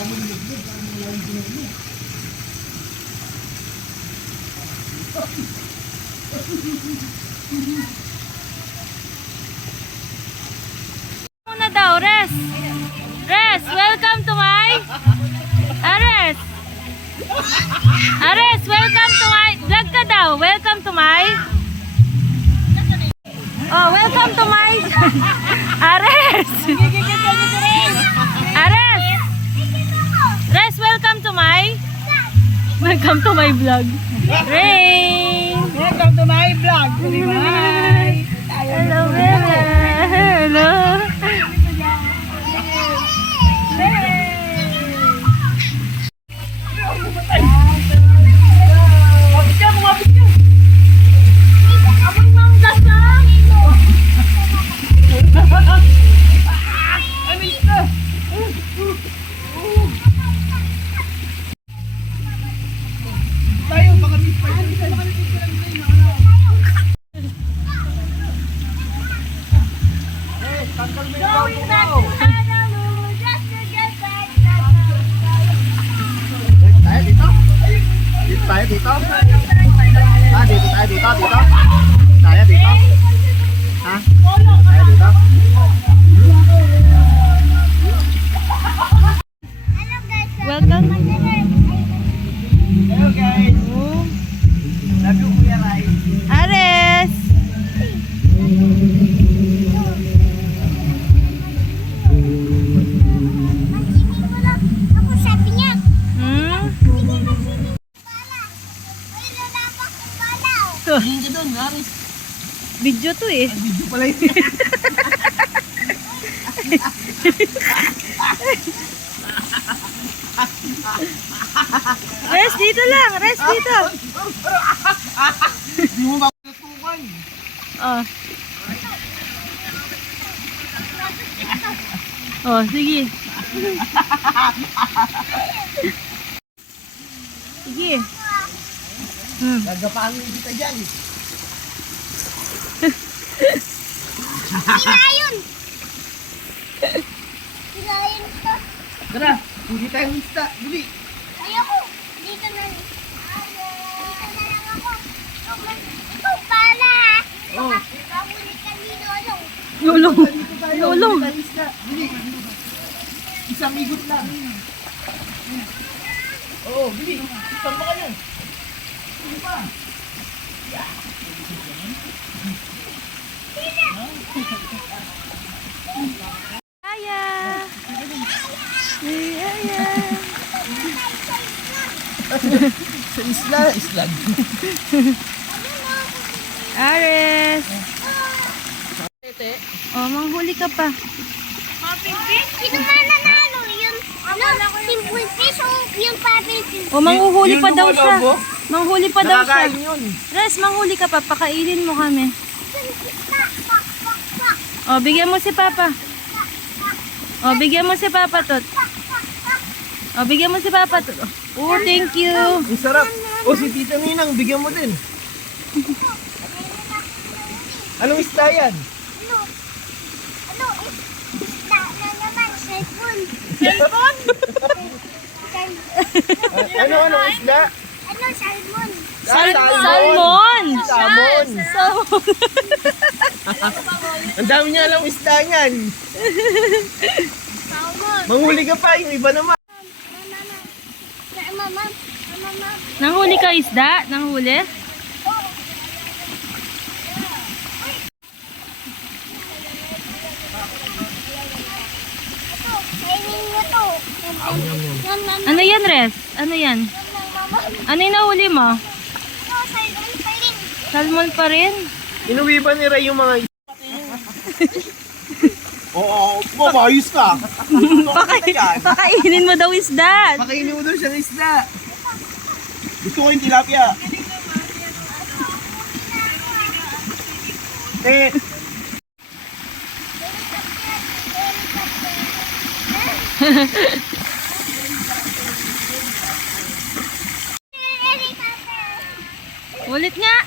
Muna daw, Res. Res, welcome to my Ares. Ares, welcome to my vlog ka daw. Welcome to my welcome to my Ares. Ares. Res, welcome to my vlog. Rain. Welcome to my vlog. Bye. Hello, Bella. Hello. Tayo dito? Ah, dito tayo dito, dito. Tayo dito. Ha? Tayo dito. Welcome. Hello guys. Love you, Kuya Rai. Ares. Tingin ka doon, Aris. Video to eh. Video pala yun. Rest dito lang. Rest dito. Hindi mo makatukan. Oh. Oh, sige. Sige. Gagapangin kita dyan. Sinayon! Sinayon ito. Tara, hindi tayong lista. Dali. Ayoko. Dito na lang ako. Ikaw pala. Oh. Kamulit ka ni Lolong. Lulong. Dito tayo. Lulong. Hindi tayo lista. Dali. Isang igot lang. Oo, dali. Isang ba kayo? Sige pa. Aya. Aya. Sa isla, islag. Ares. Oh, manghuli ka pa. Sino man nanalo? Yung simple fish o yung paddle fish? Oh, manghuhuli pa Yung daw siya. lumalobo? Manghuli pa daw siya. Nakakain yun. Res, manghuli ka pa. Pakainin mo kami. Oh, bigyan mo si Papa. Oh, bigyan mo si Papa, Tot. Oh, bigyan mo si Papa, Tot. Oh, thank you. Ang sarap. O si Tita Ninang, bigyan mo din. Anong isda yan? Isda na naman. Cellphone. Cellphone? Anong isda? Salmon. Salmon. Salmon. Salmon. Ang dami niya alam isda niyan. Salmon. Manghuli ka pa, yung iba naman. Mama. Nanghuli ka isda? Nanghuli? Kainin mo to. Ano yan, Res? Ano yan? Ano yung nahuli mo? Salmon pa rin. Salmon pa rin? Inuwi ba ni Ray yung mga isda? Oo, mamayos ka. Pakainin mo daw isda. Pakainin mo doon siyang isda. Gusto ko yung tilapia. Ulit nga.